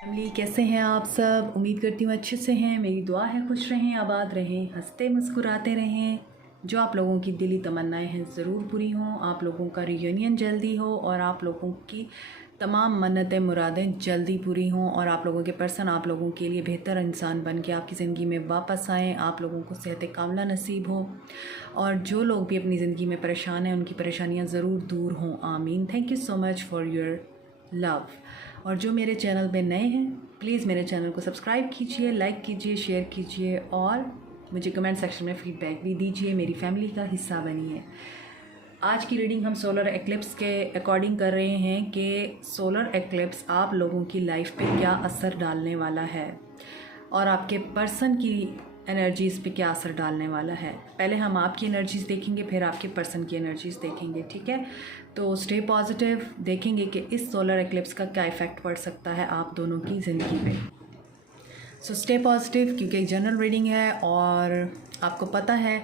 Family कैसे हैं आप सब। उम्मीद करती हूँ अच्छे से हैं। मेरी दुआ है खुश रहें, आबाद रहें, हंसते मुस्कुराते रहें। जो आप लोगों की दिली तमन्नाएं हैं ज़रूर पूरी हों। आप लोगों का रियूनियन जल्दी हो और आप लोगों की तमाम मन्नतें मुरादें जल्दी पूरी हों और आप लोगों के पर्सन आप लोगों के लिए बेहतर इंसान बन के आपकी ज़िंदगी में वापस आएँ। आप लोगों को सेहत कामला नसीब हो और जो लोग भी अपनी ज़िंदगी में परेशान हैं उनकी परेशानियाँ ज़रूर दूर हों। आमीन। Thank you so much for your love. और जो मेरे चैनल पे नए हैं प्लीज़ मेरे चैनल को सब्सक्राइब कीजिए, लाइक कीजिए, शेयर कीजिए और मुझे कमेंट सेक्शन में फ़ीडबैक भी दीजिए। मेरी फैमिली का हिस्सा बनिए। आज की रीडिंग हम सोलर एक्लिप्स के अकॉर्डिंग कर रहे हैं कि सोलर एक्लिप्स आप लोगों की लाइफ पे क्या असर डालने वाला है और आपके पर्सन की एनर्जीज़ पे क्या असर डालने वाला है। पहले हम आपकी एनर्जीज़ देखेंगे, फिर आपके पर्सन की एनर्जीज़ देखेंगे, ठीक है। तो स्टे पॉजिटिव। देखेंगे कि इस सोलर एक्लिप्स का क्या इफ़ेक्ट पड़ सकता है आप दोनों की ज़िंदगी पे। सो स्टे पॉजिटिव क्योंकि जनरल रीडिंग है और आपको पता है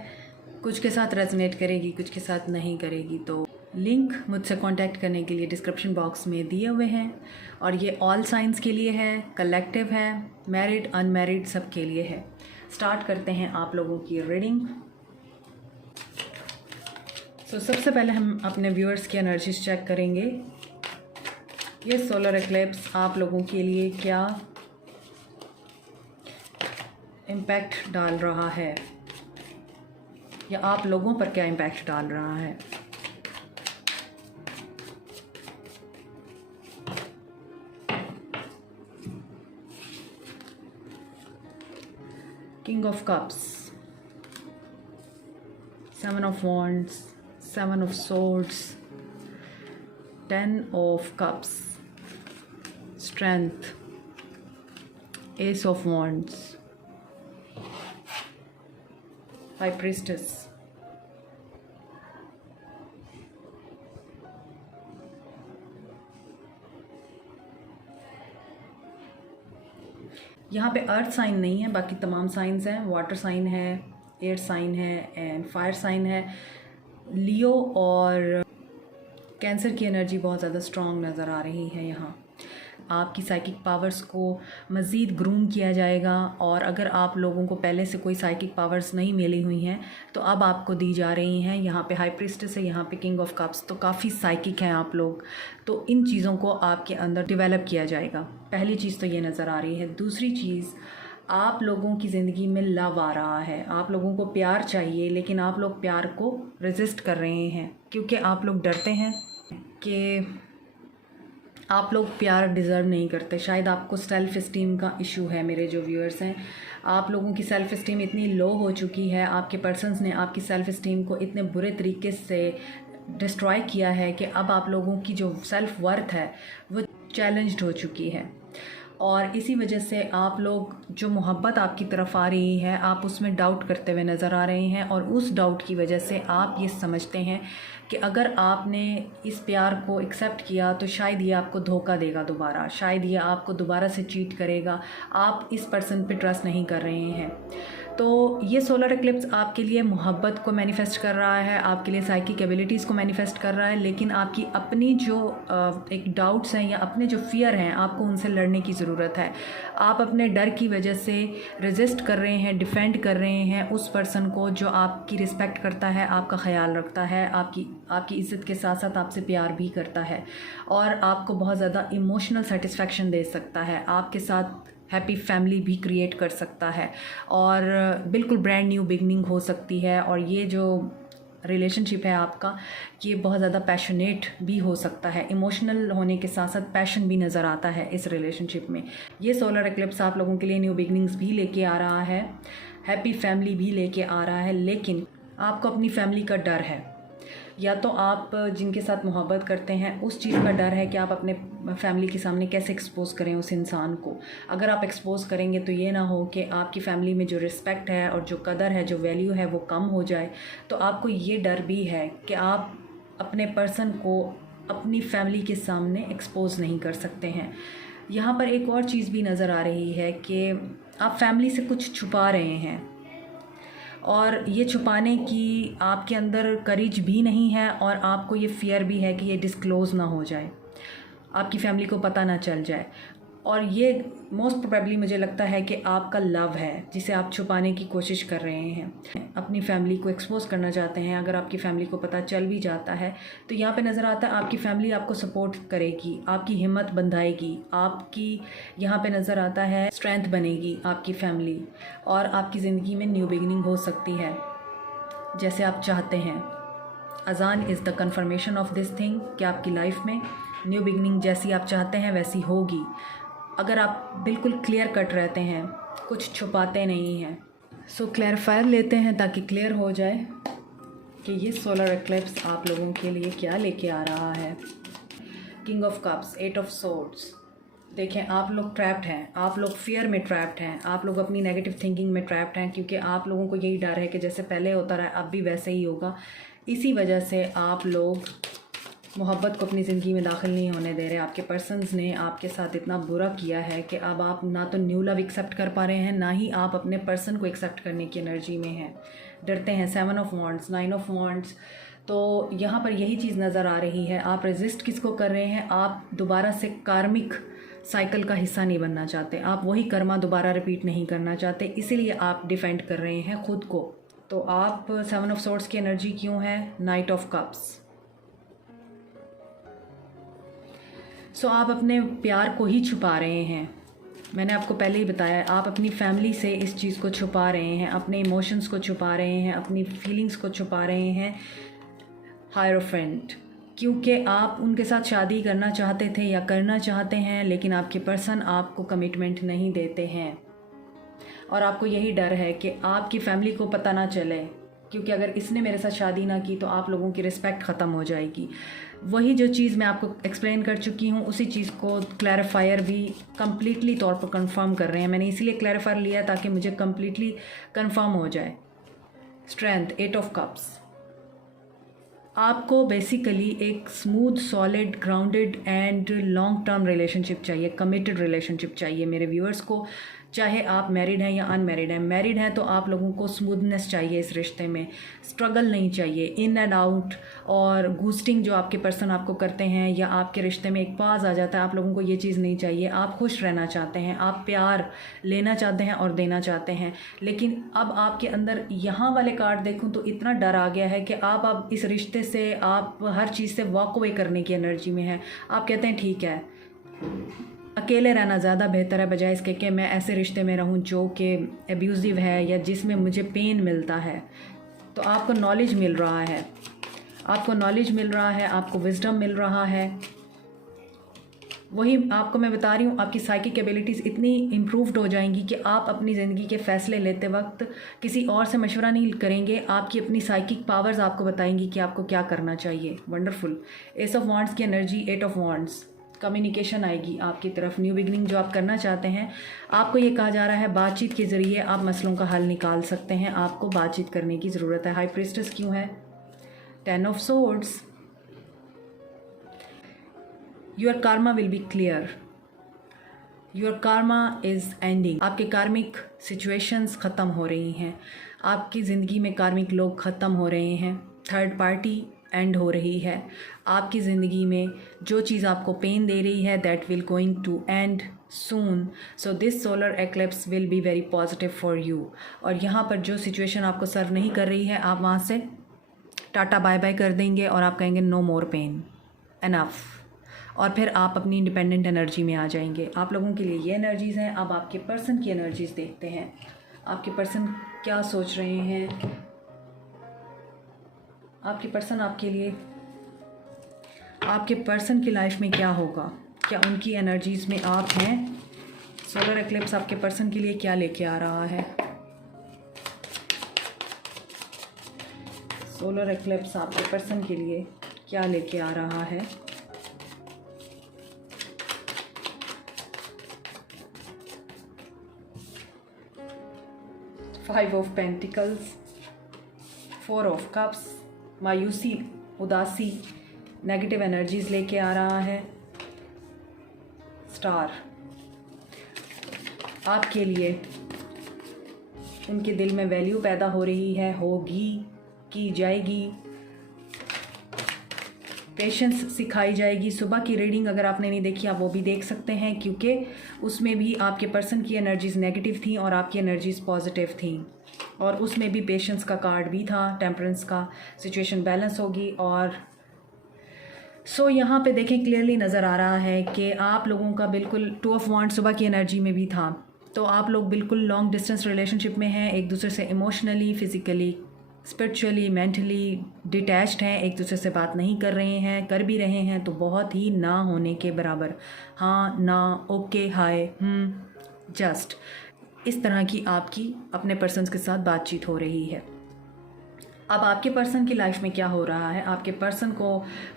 कुछ के साथ रेजोनेट करेगी, कुछ के साथ नहीं करेगी। तो लिंक मुझसे कांटेक्ट करने के लिए डिस्क्रिप्शन बॉक्स में दिए हुए हैं और ये ऑल साइंस के लिए है, कलेक्टिव है, मैरिड अनमैरिड सब के लिए है। स्टार्ट करते हैं आप लोगों की रीडिंग। सबसे पहले हम अपने व्यूअर्स की एनर्जीज चेक करेंगे। ये सोलर एक्लिप्स आप लोगों के लिए क्या इम्पैक्ट डाल रहा है या आप लोगों पर क्या इम्पैक्ट डाल रहा है। King of cups, 7 of wands, 7 of swords, 10 of cups, strength, ace of wands, high priestess, यहाँ पे अर्थ साइन नहीं है, बाकी तमाम साइंस हैं। वाटर साइन है, एयर साइन है एंड फायर साइन है। लियो और कैंसर की एनर्जी बहुत ज़्यादा स्ट्रॉन्ग नज़र आ रही है। यहाँ आपकी साइकिक पावर्स को मज़ीद ग्रूम किया जाएगा और अगर आप लोगों को पहले से कोई साइकिक पावर्स नहीं मिली हुई हैं तो अब आपको दी जा रही हैं। यहाँ पे हाई प्रीस्टेस है, यहाँ पे किंग ऑफ कप्स, तो काफ़ी साइकिक हैं आप लोग। तो इन चीज़ों को आपके अंदर डेवलप किया जाएगा। पहली चीज़ तो ये नज़र आ रही है। दूसरी चीज़, आप लोगों की ज़िंदगी में लव आ रहा है। आप लोगों को प्यार चाहिए लेकिन आप लोग प्यार को रेजिस्ट कर रहे हैं क्योंकि आप लोग डरते हैं कि आप लोग प्यार डिज़र्व नहीं करते। शायद आपको सेल्फ़ इस्टीम का इशू है। मेरे जो व्यूअर्स हैं, आप लोगों की सेल्फ़ इस्टीम इतनी लो हो चुकी है, आपके पर्सन्स ने आपकी सेल्फ़ इस्टीम को इतने बुरे तरीके से डिस्ट्रॉय किया है कि अब आप लोगों की जो सेल्फ़ वर्थ है वो चैलेंज्ड हो चुकी है और इसी वजह से आप लोग जो मोहब्बत आपकी तरफ आ रही है आप उसमें डाउट करते हुए नज़र आ रहे हैं और उस डाउट की वजह से आप ये समझते हैं कि अगर आपने इस प्यार को एक्सेप्ट किया तो शायद ये आपको धोखा देगा दोबारा, शायद ये आपको दोबारा से चीट करेगा। आप इस पर्सन पे ट्रस्ट नहीं कर रहे हैं। तो ये सोलर एक्लिप्स आपके लिए मोहब्बत को मैनिफेस्ट कर रहा है, आपके लिए साइकिक एबिलिटीज़ को मैनिफेस्ट कर रहा है, लेकिन आपकी अपनी जो एक डाउट्स हैं या अपने जो फियर हैं आपको उनसे लड़ने की ज़रूरत है। आप अपने डर की वजह से रेजिस्ट कर रहे हैं, डिफेंड कर रहे हैं उस पर्सन को जो आपकी रिस्पेक्ट करता है, आपका ख्याल रखता है, आपकी इज़्ज़त के साथ साथ आपसे प्यार भी करता है और आपको बहुत ज़्यादा इमोशनल सेटिस्फेक्शन दे सकता है, आपके साथ हैप्पी फैमिली भी क्रिएट कर सकता है और बिल्कुल ब्रांड न्यू बिगनिंग हो सकती है। और ये जो रिलेशनशिप है आपका, ये बहुत ज़्यादा पैशनेट भी हो सकता है। इमोशनल होने के साथ साथ पैशन भी नज़र आता है इस रिलेशनशिप में। ये सोलर एक्लिप्स आप लोगों के लिए न्यू बिगनिंग्स भी लेके आ रहा है, हैप्पी फैमिली भी लेके आ रहा है, लेकिन आपको अपनी फैमिली का डर है। या तो आप जिनके साथ मोहब्बत करते हैं उस चीज़ का डर है कि आप अपने फैमिली के सामने कैसे एक्सपोज़ करें उस इंसान को। अगर आप एक्सपोज़ करेंगे तो ये ना हो कि आपकी फ़ैमिली में जो रिस्पेक्ट है और जो कदर है, जो वैल्यू है वो कम हो जाए। तो आपको ये डर भी है कि आप अपने पर्सन को अपनी फैमिली के सामने एक्सपोज़ नहीं कर सकते हैं। यहाँ पर एक और चीज़ भी नज़र आ रही है कि आप फैमिली से कुछ छुपा रहे हैं और ये छुपाने की आपके अंदर करेज भी नहीं है और आपको ये फ़ियर भी है कि ये डिस्क्लोज़ ना हो जाए, आपकी फैमिली को पता ना चल जाए। और ये मोस्ट प्रोबेबली मुझे लगता है कि आपका लव है जिसे आप छुपाने की कोशिश कर रहे हैं, अपनी फैमिली को एक्सपोज करना चाहते हैं। अगर आपकी फैमिली को पता चल भी जाता है तो यहाँ पे नज़र आता है आपकी फैमिली आपको सपोर्ट करेगी, आपकी हिम्मत बंधाएगी, आपकी यहाँ पे नज़र आता है स्ट्रेंथ बनेगी आपकी फैमिली, और आपकी ज़िंदगी में न्यू बिगिनिंग हो सकती है जैसे आप चाहते हैं। अजान is the confirmation of this thing कि आपकी लाइफ में न्यू बिगिनिंग जैसी आप चाहते हैं वैसी होगी, अगर आप बिल्कुल क्लियर कट रहते हैं, कुछ छुपाते नहीं हैं। सो क्लैरिफायर लेते हैं ताकि क्लियर हो जाए कि ये सोलर एक्लिप्स आप लोगों के लिए क्या लेके आ रहा है। King of cups, 8 of swords. देखें, आप लोग ट्रैप्ड हैं, आप लोग फियर में ट्रैप्ड हैं, आप लोग अपनी नेगेटिव थिंकिंग में ट्रैप्ड हैं, क्योंकि आप लोगों को यही डर है कि जैसे पहले होता रहा अब भी वैसे ही होगा। इसी वजह से आप लोग मोहब्बत को अपनी ज़िंदगी में दाखिल नहीं होने दे रहे। आपके पर्सन्स ने आपके साथ इतना बुरा किया है कि अब आप ना तो न्यू लव एक्सेप्ट कर पा रहे हैं, ना ही आप अपने पर्सन को एक्सेप्ट करने की एनर्जी में हैं, डरते हैं। 7 ऑफ वॉन्ड्स, 9 ऑफ वॉन्ड्स। तो यहाँ पर यही चीज़ नज़र आ रही है, आप रेजिस्ट किसको कर रहे हैं? आप दोबारा से कार्मिक साइकिल का हिस्सा नहीं बनना चाहते, आप वही कर्मा दोबारा रिपीट नहीं करना चाहते, इसीलिए आप डिफेंड कर रहे हैं खुद को। तो आप 7 ऑफ सोर्ड्स की एनर्जी क्यों है? Night of cups. सो आप अपने प्यार को ही छुपा रहे हैं। मैंने आपको पहले ही बताया, आप अपनी फैमिली से इस चीज़ को छुपा रहे हैं, अपने इमोशंस को छुपा रहे हैं, अपनी फीलिंग्स को छुपा रहे हैं हायरोफेंट, क्योंकि आप उनके साथ शादी करना चाहते थे या करना चाहते हैं, लेकिन आपके पर्सन आपको कमिटमेंट नहीं देते हैं, और आपको यही डर है कि आपकी फैमिली को पता ना चले, क्योंकि अगर इसने मेरे साथ शादी ना की तो आप लोगों की रिस्पेक्ट ख़त्म हो जाएगी। वही जो चीज़ मैं आपको एक्सप्लेन कर चुकी हूँ, उसी चीज़ को क्लैरिफायर भी कम्प्लीटली तौर पर कंफर्म कर रहे हैं। मैंने इसीलिए क्लैरिफायर लिया ताकि मुझे कम्प्लीटली कंफर्म हो जाए। Strength, 8 of cups. आपको बेसिकली एक smooth, solid, grounded and long term relationship चाहिए, कमिटेड रिलेशनशिप चाहिए मेरे व्यूअर्स को, चाहे आप मैरिड हैं या अनमैरिड हैं। मैरिड हैं तो आप लोगों को स्मूथनेस चाहिए इस रिश्ते में, स्ट्रगल नहीं चाहिए, इन एंड आउट और घूस्टिंग जो आपके पर्सन आपको करते हैं, या आपके रिश्ते में एक पाज आ जाता है, आप लोगों को ये चीज़ नहीं चाहिए। आप खुश रहना चाहते हैं, आप प्यार लेना चाहते हैं और देना चाहते हैं, लेकिन अब आपके अंदर यहाँ वाले कार्ड देखूँ तो इतना डर आ गया है कि आप अब इस रिश्ते से, आप हर चीज़ से वॉक अवे करने की एनर्जी में हैं। आप कहते हैं ठीक है, अकेले रहना ज़्यादा बेहतर है बजाय इसके कि मैं ऐसे रिश्ते में रहूं जो कि एब्यूज़िव है या जिसमें मुझे पेन मिलता है। तो आपको नॉलेज मिल रहा है, आपको नॉलेज मिल रहा है, आपको विजडम मिल रहा है। वही आपको मैं बता रही हूँ, आपकी साइकिक एबिलिटीज़ इतनी इम्प्रूव्ड हो जाएंगी कि आप अपनी ज़िंदगी के फ़ैसले लेते वक्त किसी और से मशवरा नहीं करेंगे, आपकी अपनी साइकिक पावर्स आपको बताएंगी कि आपको क्या करना चाहिए। वंडरफुल। एस ऑफ वॉन्ड्स की एनर्जी, 8 ऑफ वॉन्ड्स। कम्युनिकेशन आएगी आपकी तरफ, न्यू बिगनिंग जो आप करना चाहते हैं। आपको ये कहा जा रहा है बातचीत के ज़रिए आप मसलों का हल निकाल सकते हैं, आपको बातचीत करने की ज़रूरत है। हाई प्रीस्टेस क्यों है? 10 of swords. Your Karma will be clear, your Karma is ending. आपके कार्मिक सिचुएशंस ख़त्म हो रही हैं, आपकी ज़िंदगी में कार्मिक लोग ख़त्म हो रहे हैं, थर्ड पार्टी एंड हो रही है। आपकी ज़िंदगी में जो चीज़ आपको पेन दे रही है that will going to end soon. So this solar eclipse will be very positive for you. और यहाँ पर जो सिचुएशन आपको सर्व नहीं कर रही है, आप वहाँ से टाटा बाय बाय कर देंगे और आप कहेंगे नो मोर पेन, एनफ, और फिर आप अपनी इंडिपेंडेंट एनर्जी में आ जाएंगे। आप लोगों के लिए ये एनर्जीज़ हैं। अब आपके पर्सन की एनर्जीज़ देखते हैं, आपके पर्सन क्या सोच रहे हैं। आपके पर्सन आपके लिए, आपके पर्सन की लाइफ में क्या होगा, क्या उनकी एनर्जीज़ में आप हैं? सोलर एक्लिप्स आपके पर्सन के लिए क्या लेके आ रहा है? सोलर एक्लिप्स आपके पर्सन के लिए क्या लेके आ रहा है? Five of pentacles, 4 of cups. मायूसी, उदासी, नेगेटिव एनर्जीज़ लेके आ रहा है। स्टार आपके लिए, उनके दिल में वैल्यू पैदा हो रही है, होगी, की जाएगी। पेशेंस सिखाई जाएगी। सुबह की रीडिंग अगर आपने नहीं देखी आप वो भी देख सकते हैं, क्योंकि उसमें भी आपके पर्सन की एनर्जीज़ नेगेटिव थी और आपकी एनर्जीज़ पॉजिटिव थी, और उसमें भी पेशेंस का कार्ड भी था, टेम्परेंस का। सिचुएशन बैलेंस होगी। और यहाँ पे देखें क्लियरली नज़र आ रहा है कि आप लोगों का बिल्कुल 2 ऑफ वांड सुबह की एनर्जी में भी था। तो आप लोग बिल्कुल लॉन्ग डिस्टेंस रिलेशनशिप में हैं, एक दूसरे से emotionally, physically, spiritually, mentally detached हैं, एक दूसरे से बात नहीं कर रहे हैं, कर भी रहे हैं तो बहुत ही ना होने के बराबर, हाँ ना, ओके, हाय, जस्ट इस तरह की आपकी अपने पर्सन्स के साथ बातचीत हो रही है। अब आपके पर्सन की लाइफ में क्या हो रहा है, आपके पर्सन को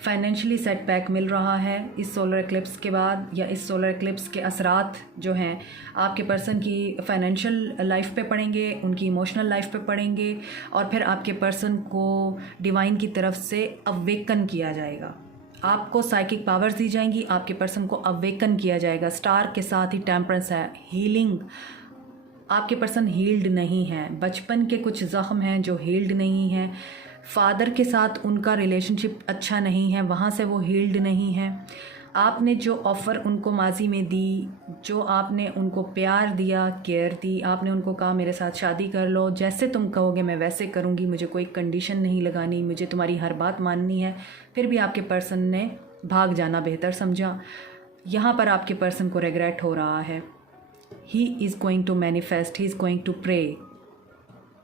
फाइनेंशियली सेटबैक मिल रहा है इस सोलर एक्लिप्स के बाद, या इस सोलर एक्लिप्स के असरात जो हैं आपके पर्सन की फाइनेंशियल लाइफ पे पड़ेंगे, उनकी इमोशनल लाइफ पे पड़ेंगे, और फिर आपके पर्सन को डिवाइन की तरफ से अवेकन किया जाएगा। आपको साइकिक पावर्स दी जाएंगी, आपके पर्सन को अवेकन किया जाएगा। स्टार के साथ ही टेम्परेंस है, हीलिंग। आपके पर्सन हील्ड नहीं हैं, बचपन के कुछ ज़ख्म हैं जो हील्ड नहीं हैं, फादर के साथ उनका रिलेशनशिप अच्छा नहीं है, वहाँ से वो हील्ड नहीं है। आपने जो ऑफ़र उनको माजी में दी, जो आपने उनको प्यार दिया, केयर दी, आपने उनको कहा मेरे साथ शादी कर लो, जैसे तुम कहोगे मैं वैसे करूँगी, मुझे कोई कंडीशन नहीं लगानी, मुझे तुम्हारी हर बात माननी है, फिर भी आपके पर्सन ने भाग जाना बेहतर समझा। यहाँ पर आपके पर्सन को रिग्रेट हो रहा है। He is going to manifest, he is going to pray.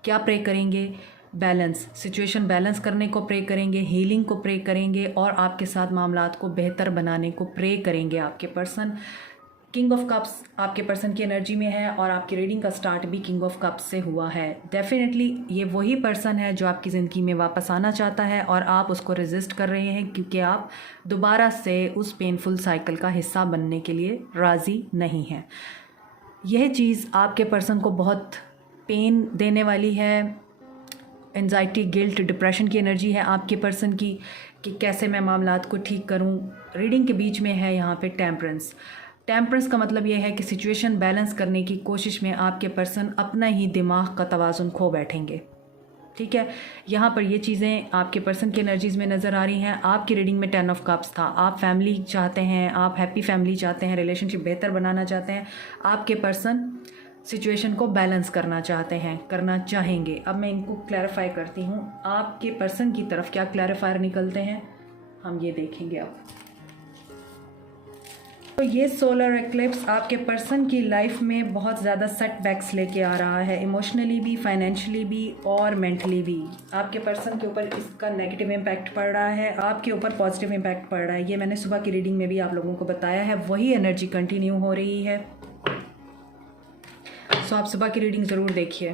क्या प्रे करेंगे? बैलेंस, सिचुएशन बैलेंस करने को प्रे करेंगे, हीलिंग को प्रे करेंगे, और आपके साथ मामलात को बेहतर बनाने को प्रे करेंगे आपके पर्सन। किंग ऑफ कप्स आपके पर्सन की एनर्जी में है, और आपकी रीडिंग का स्टार्ट भी किंग ऑफ कप्स से हुआ है। डेफिनेटली ये वही पर्सन है जो आपकी ज़िंदगी में वापस आना चाहता है, और आप उसको रेजिस्ट कर रहे हैं क्योंकि आप दोबारा से उस पेनफुल साइकिल का हिस्सा बनने के लिए राज़ी नहीं हैं। यह चीज़ आपके पर्सन को बहुत पेन देने वाली है। एंजाइटी, गिल्ट, डिप्रेशन की एनर्जी है आपके पर्सन की कि कैसे मैं मामलात को ठीक करूं। रीडिंग के बीच में है यहाँ पे टेम्परेंस। टेम्परेंस का मतलब ये है कि सिचुएशन बैलेंस करने की कोशिश में आपके पर्सन अपना ही दिमाग का तवाज़ुन खो बैठेंगे। ठीक है, यहाँ पर ये चीज़ें आपके पर्सन की एनर्जीज़ में नज़र आ रही हैं। आपकी रीडिंग में 10 ऑफ कप्स था। आप फैमिली चाहते हैं, आप हैप्पी फैमिली चाहते हैं, रिलेशनशिप बेहतर बनाना चाहते हैं। आपके पर्सन सिचुएशन को बैलेंस करना चाहते हैं, करना चाहेंगे। अब मैं इनको क्लैरिफाई करती हूँ, आपके पर्सन की तरफ क्या क्लैरिफायर निकलते हैं हम ये देखेंगे अब। तो ये सोलर एक्लिप्स आपके पर्सन की लाइफ में बहुत ज़्यादा सेटबैक्स लेके आ रहा है, इमोशनली भी, फाइनेंशियली भी और मेंटली भी। आपके पर्सन के ऊपर इसका नेगेटिव इम्पैक्ट पड़ रहा है, आपके ऊपर पॉजिटिव इम्पैक्ट पड़ रहा है। ये मैंने सुबह की रीडिंग में भी आप लोगों को बताया है, वही एनर्जी कंटिन्यू हो रही है। सो आप सुबह की रीडिंग ज़रूर देखिए।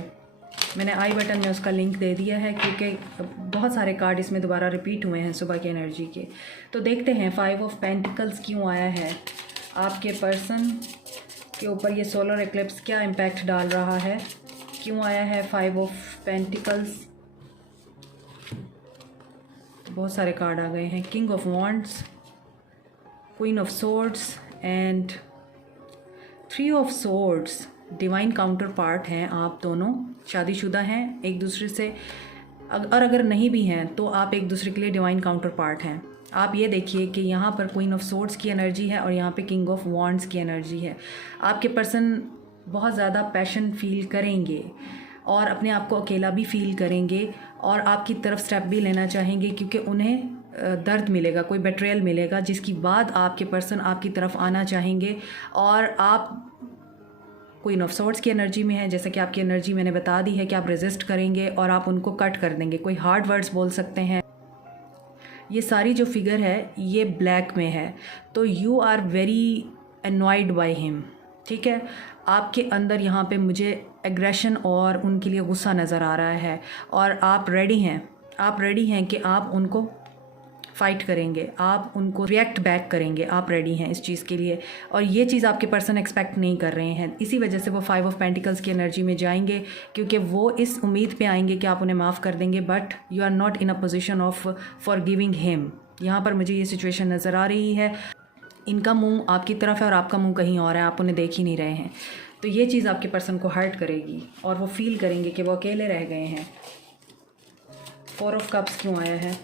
मैंने आई बटन में उसका लिंक दे दिया है क्योंकि बहुत सारे कार्ड इसमें दोबारा रिपीट हुए हैं सुबह की एनर्जी के। तो देखते हैं 5 ऑफ पेंटिकल्स क्यों आया है आपके पर्सन के ऊपर, ये सोलर एक्लिप्स क्या इम्पैक्ट डाल रहा है, क्यों आया है 5 ऑफ पेंटिकल्स। बहुत सारे कार्ड आ गए हैं, king of wands, queen of swords and 3 of swords. Divine counter part हैं आप दोनों, शादीशुदा हैं एक दूसरे से, और अगर नहीं भी हैं तो आप एक दूसरे के लिए डिवाइन काउंटर पार्ट हैं। आप ये देखिए कि यहाँ पर क्वीन ऑफ सोर्ड्स की एनर्जी है और यहाँ पे किंग ऑफ वॉन्ड्स की एनर्जी है। आपके पर्सन बहुत ज़्यादा पैशन फील करेंगे और अपने आप को अकेला भी फील करेंगे, और आपकी तरफ स्टेप भी लेना चाहेंगे क्योंकि उन्हें दर्द मिलेगा, कोई बेट्रेयल मिलेगा, जिसकी बाद आपके पर्सन आपकी तरफ आना चाहेंगे। और आप क्वीन ऑफ सोर्ड्स की एनर्जी में है, जैसे कि आपकी एनर्जी मैंने बता दी है कि आप रेजिस्ट करेंगे और आप उनको कट कर देंगे, कोई हार्ड वर्ड्स बोल सकते हैं। ये सारी जो फिगर है ये ब्लैक में है, तो you are very annoyed by him. ठीक है, आपके अंदर यहाँ पे मुझे एग्रेशन और उनके लिए गुस्सा नज़र आ रहा है, और आप रेडी हैं कि आप उनको फ़ाइट करेंगे, आप उनको रिएक्ट बैक करेंगे, आप रेडी हैं इस चीज़ के लिए। और ये चीज़ आपके पर्सन एक्सपेक्ट नहीं कर रहे हैं, इसी वजह से वो 5 ऑफ पेंटिकल्स की एनर्जी में जाएंगे, क्योंकि वो इस उम्मीद पे आएंगे कि आप उन्हें माफ़ कर देंगे, but you are not in a position of forgiving him. यहाँ पर मुझे ये सिचुएशन नज़र आ रही है, इनका मुंह आपकी तरफ है और आपका मुंह कहीं और है, आप उन्हें देख ही नहीं रहे हैं। तो ये चीज़ आपके पर्सन को हर्ट करेगी और वो फील करेंगे कि वो अकेले रह गए हैं। 4 ऑफ कप्स क्यों आया है?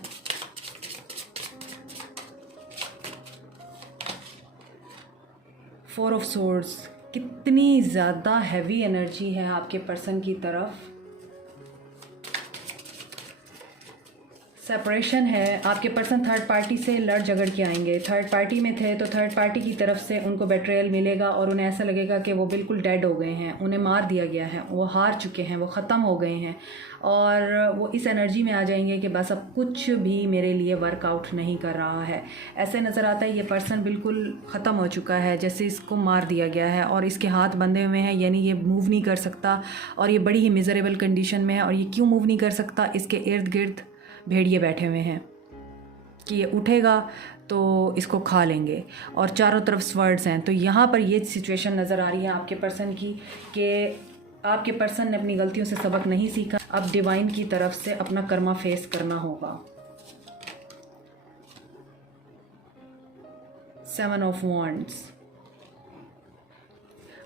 4 ऑफ सोर्ड्स, कितनी ज़्यादा हैवी एनर्जी है आपके पर्सन की तरफ। सेपरेशन है, आपके पर्सन थर्ड पार्टी से लड़ झगड़ के आएंगे। थर्ड पार्टी में थे तो थर्ड पार्टी की तरफ से उनको बेट्रेयल मिलेगा और उन्हें ऐसा लगेगा कि वो बिल्कुल डेड हो गए हैं, उन्हें मार दिया गया है, वो हार चुके हैं, वो ख़त्म हो गए हैं और वो इस एनर्जी में आ जाएंगे कि बस अब कुछ भी मेरे लिए वर्कआउट नहीं कर रहा है। ऐसे नज़र आता है ये पर्सन बिल्कुल ख़त्म हो चुका है, जैसे इसको मार दिया गया है और इसके हाथ बंधे हुए हैं, यानी ये मूव नहीं कर सकता और ये बड़ी ही मिज़रेबल कंडीशन में है। और ये क्यों मूव नहीं कर सकता, इसके इर्द गिर्द भेड़िए बैठे हुए हैं कि ये उठेगा तो इसको खा लेंगे और चारों तरफ स्वर्ड्स हैं। तो यहाँ पर ये सिचुएशन नज़र आ रही है आपके पर्सन की कि आपके पर्सन ने अपनी गलतियों से सबक नहीं सीखा, अब डिवाइन की तरफ से अपना कर्मा फेस करना होगा। 7 ऑफ वॉन्ड्स,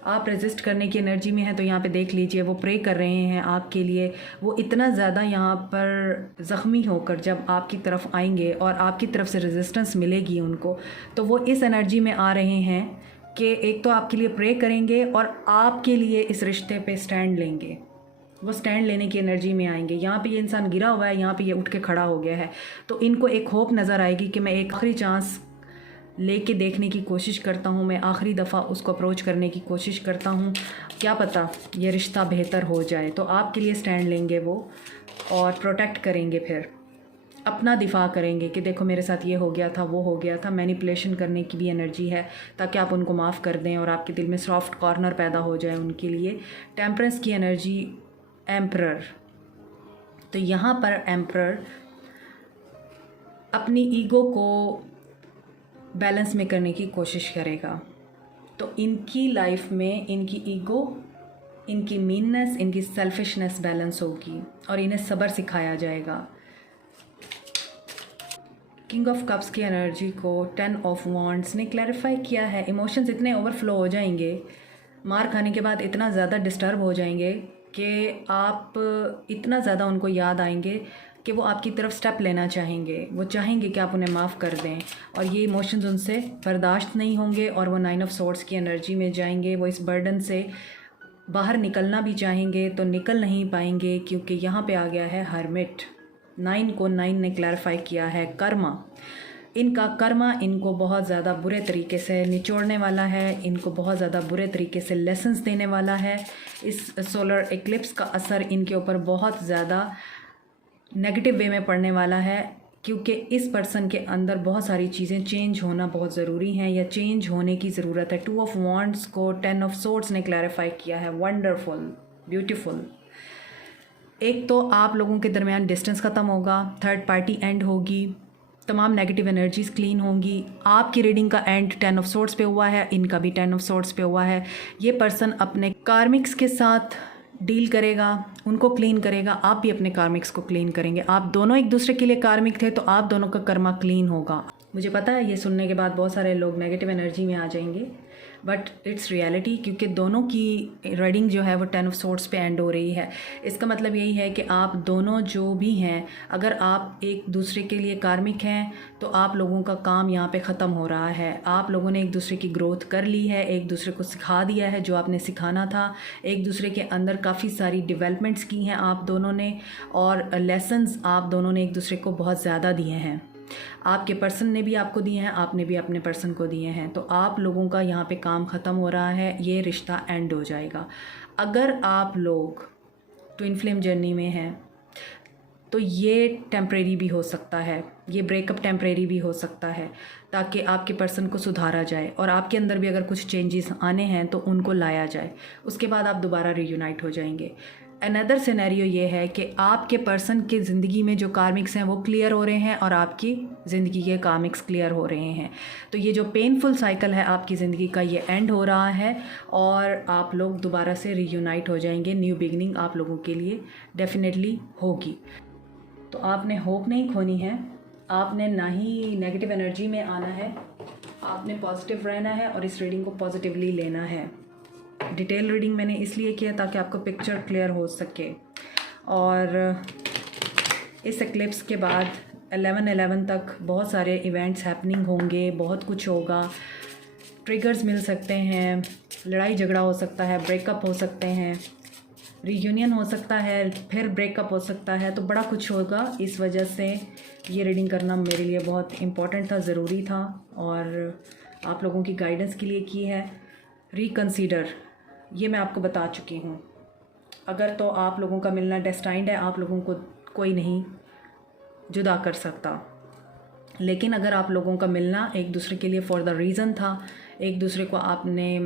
आप रेजिस्ट करने की एनर्जी में हैं तो यहाँ पे देख लीजिए वो प्रे कर रहे हैं आपके लिए। वो इतना ज़्यादा यहाँ पर ज़ख्मी होकर जब आपकी तरफ आएंगे और आपकी तरफ से रेजिस्टेंस मिलेगी उनको, तो वो इस एनर्जी में आ रहे हैं कि एक तो आपके लिए प्रे करेंगे और आपके लिए इस रिश्ते पे स्टैंड लेंगे। वो स्टैंड लेने की एनर्जी में आएंगे। यहाँ पे ये इंसान गिरा हुआ है, यहाँ पे ये उठ के खड़ा हो गया है, तो इनको एक होप नज़र आएगी कि मैं एक आखिरी चांस लेके देखने की कोशिश करता हूँ, मैं आखिरी दफ़ा उसको अप्रोच करने की कोशिश करता हूँ, क्या पता ये रिश्ता बेहतर हो जाए। तो आपके लिए स्टैंड लेंगे वो और प्रोटेक्ट करेंगे, फिर अपना दिफा करेंगे कि देखो मेरे साथ ये हो गया था, वो हो गया था। मैनिपुलेशन करने की भी एनर्जी है ताकि आप उनको माफ़ कर दें और आपके दिल में सॉफ्ट कॉर्नर पैदा हो जाए उनके लिए। टेम्परेंस की एनर्जी, एम्परर, तो यहाँ पर एम्परर अपनी ईगो को बैलेंस में करने की कोशिश करेगा। तो इनकी लाइफ में इनकी ईगो, इनकी मीननेस, इनकी सेल्फिशनेस बैलेंस होगी और इन्हें सब्र सिखाया जाएगा। किंग ऑफ कप्स की एनर्जी को 10 ऑफ वॉन्ड्स ने क्लैरिफाई किया है। इमोशंस इतने ओवरफ्लो हो जाएंगे, मार खाने के बाद इतना ज़्यादा डिस्टर्ब हो जाएंगे कि आप इतना ज़्यादा उनको याद आएंगे कि वो आपकी तरफ स्टेप लेना चाहेंगे, वो चाहेंगे कि आप उन्हें माफ़ कर दें और ये इमोशंस उनसे बर्दाश्त नहीं होंगे और वो 9 ऑफ सोर्ड्स की एनर्जी में जाएंगे। वो इस बर्डन से बाहर निकलना भी चाहेंगे तो निकल नहीं पाएंगे क्योंकि यहाँ पे आ गया है हर्मिट। 9 को 9 ने क्लैरिफाई किया है कर्मा। इनका कर्मा इनको बहुत ज़्यादा बुरे तरीके से निचोड़ने वाला है, इनको बहुत ज़्यादा बुरे तरीके से लेसन्स देने वाला है। इस सोलर एक्लिप्स का असर इनके ऊपर बहुत ज़्यादा नेगेटिव वे में पड़ने वाला है क्योंकि इस पर्सन के अंदर बहुत सारी चीज़ें चेंज होना बहुत ज़रूरी हैं या चेंज होने की ज़रूरत है। 2 ऑफ वॉन्ड्स को 10 ऑफ सोर्ड्स ने क्लैरिफाई किया है। Wonderful, beautiful. एक तो आप लोगों के दरमियान डिस्टेंस ख़त्म होगा, थर्ड पार्टी एंड होगी, तमाम नेगेटिव एनर्जीज़ क्लीन होंगी। आपकी रीडिंग का एंड 10 ऑफ सोर्ड्स पे हुआ है, इनका भी 10 ऑफ सोर्ड्स पे हुआ है। ये पर्सन अपने कार्मिक्स के साथ डील करेगा, उनको क्लीन करेगा, आप भी अपने कार्मिक्स को क्लीन करेंगे। आप दोनों एक दूसरे के लिए कार्मिक थे तो आप दोनों का कर्मा क्लीन होगा। मुझे पता है ये सुनने के बाद बहुत सारे लोग नेगेटिव एनर्जी में आ जाएंगे, बट इट्स रियलिटी क्योंकि दोनों की रीडिंग जो है वो 10 ऑफ सोर्ड्स पे एंड हो रही है। इसका मतलब यही है कि आप दोनों जो भी हैं, अगर आप एक दूसरे के लिए कार्मिक हैं तो आप लोगों का काम यहाँ पे ख़त्म हो रहा है। आप लोगों ने एक दूसरे की ग्रोथ कर ली है, एक दूसरे को सिखा दिया है जो आपने सिखाना था, एक दूसरे के अंदर काफ़ी सारी डेवलपमेंट्स की हैं आप दोनों ने और लेसन्स आप दोनों ने एक दूसरे को बहुत ज़्यादा दिए हैं। आपके पर्सन ने भी आपको दिए हैं, आपने भी अपने पर्सन को दिए हैं। तो आप लोगों का यहाँ पे काम ख़त्म हो रहा है, ये रिश्ता एंड हो जाएगा। अगर आप लोग ट्विन फ्लेम जर्नी में हैं तो ये टेम्परेरी भी हो सकता है, ये ब्रेकअप टेम्परेरी भी हो सकता है ताकि आपके पर्सन को सुधारा जाए और आपके अंदर भी अगर कुछ चेंजेस आने हैं तो उनको लाया जाए, उसके बाद आप दोबारा रीयूनाइट हो जाएंगे। अनदर सिनेरियो ये है कि आपके पर्सन के ज़िंदगी में जो कार्मिक्स हैं वो क्लियर हो रहे हैं और आपकी ज़िंदगी के कार्मिक्स क्लियर हो रहे हैं। तो ये जो पेनफुल साइकिल है आपकी ज़िंदगी का ये एंड हो रहा है और आप लोग दोबारा से रीयूनाइट हो जाएंगे। न्यू बिगनिंग आप लोगों के लिए डेफिनेटली होगी। तो आपने होप नहीं खोनी है, आपने ना ही नेगेटिव एनर्जी में आना है, आपने पॉजिटिव रहना है और इस रीडिंग को पॉजिटिवली लेना है। डिटेल रीडिंग मैंने इसलिए किया ताकि आपको पिक्चर क्लियर हो सके। और इस एक्लिप्स के बाद 11/11 तक बहुत सारे इवेंट्स हैपनिंग होंगे, बहुत कुछ होगा। ट्रिगर्स मिल सकते हैं, लड़ाई झगड़ा हो सकता है, ब्रेकअप हो सकते हैं, रीयूनियन हो सकता है, फिर ब्रेकअप हो सकता है, तो बड़ा कुछ होगा। इस वजह से ये रीडिंग करना मेरे लिए बहुत इम्पॉर्टेंट था, ज़रूरी था, और आप लोगों की गाइडेंस के लिए की है। रिकंसीडर, ये मैं आपको बता चुकी हूँ। अगर तो आप लोगों का मिलना डेस्टाइंड है, आप लोगों को कोई नहीं जुदा कर सकता। लेकिन अगर आप लोगों का मिलना एक दूसरे के लिए फॉर द रीज़न था, एक दूसरे को आपने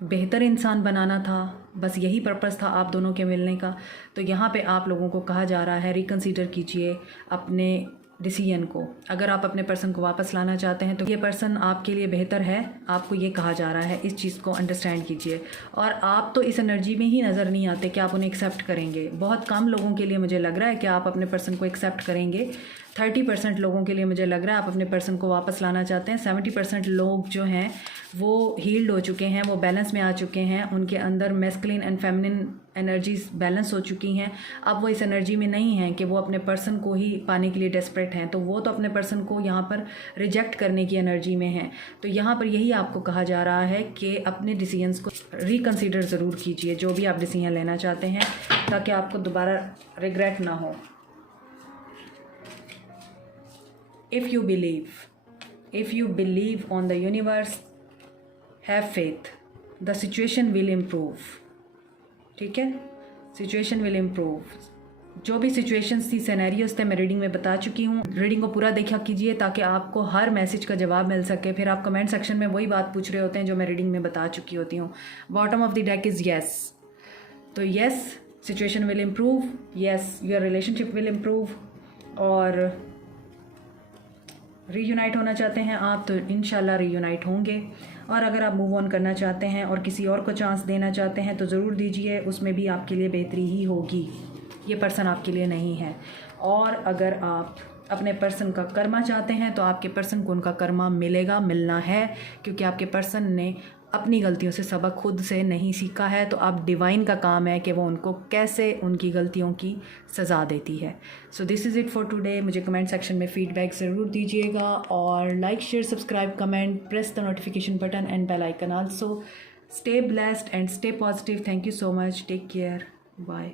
बेहतर इंसान बनाना था, बस यही पर्पस था आप दोनों के मिलने का, तो यहाँ पे आप लोगों को कहा जा रहा है रिकंसीडर कीजिए अपने डिसीजन को। अगर आप अपने पर्सन को वापस लाना चाहते हैं तो ये पर्सन आपके लिए बेहतर है, आपको ये कहा जा रहा है। इस चीज़ को अंडरस्टैंड कीजिए। और आप तो इस एनर्जी में ही नज़र नहीं आते कि आप उन्हें एक्सेप्ट करेंगे। बहुत कम लोगों के लिए मुझे लग रहा है कि आप अपने पर्सन को एक्सेप्ट करेंगे। 30% लोगों के लिए मुझे लग रहा है आप अपने पर्सन को वापस लाना चाहते हैं। 70% लोग जो हैं वो हील्ड हो चुके हैं, वो बैलेंस में आ चुके हैं, उनके अंदर masculine and feminine energies balance हो चुकी हैं। अब वो इस एनर्जी में नहीं हैं कि वो अपने पर्सन को ही पाने के लिए डेस्परेट हैं, तो वो तो अपने पर्सन को यहाँ पर रिजेक्ट करने की एनर्जी में हैं। तो यहाँ पर यही आपको कहा जा रहा है कि अपने डिसीजंस को रिकंसीडर ज़रूर कीजिए, जो भी आप डिसीजन लेना चाहते हैं, ताकि आपको दोबारा रिग्रेट ना हो। If you believe on the universe, have faith, the situation will improve। ठीक है, सिचुएशन विल इम्प्रूव। जो भी सिचुएशंस थी, सिनेरियोज थे, मैं रीडिंग में बता चुकी हूँ। रीडिंग को पूरा देखा कीजिए ताकि आपको हर मैसेज का जवाब मिल सके। फिर आप कमेंट सेक्शन में वही बात पूछ रहे होते हैं जो मैं रीडिंग में बता चुकी होती हूँ। Bottom of the deck is yes, तो yes situation will improve, yes your relationship will improve. और रीयूनाइट होना चाहते हैं आप तो इंशाल्लाह रीयूनाइट होंगे। और अगर आप मूव ऑन करना चाहते हैं और किसी और को चांस देना चाहते हैं तो ज़रूर दीजिए, उसमें भी आपके लिए बेहतरी ही होगी। ये पर्सन आपके लिए नहीं है। और अगर आप अपने पर्सन का कर्मा चाहते हैं तो आपके पर्सन को उनका कर्मा मिलेगा, मिलना है, क्योंकि आपके पर्सन ने अपनी गलतियों से सबक खुद से नहीं सीखा है। तो अब डिवाइन का काम है कि वो उनको कैसे उनकी गलतियों की सज़ा देती है। So this is it for today. मुझे कमेंट सेक्शन में फीडबैक ज़रूर दीजिएगा, और like, share, subscribe, comment, press the notification button and bell icon also. Stay blessed and stay positive. Thank you so much. Take care. Bye.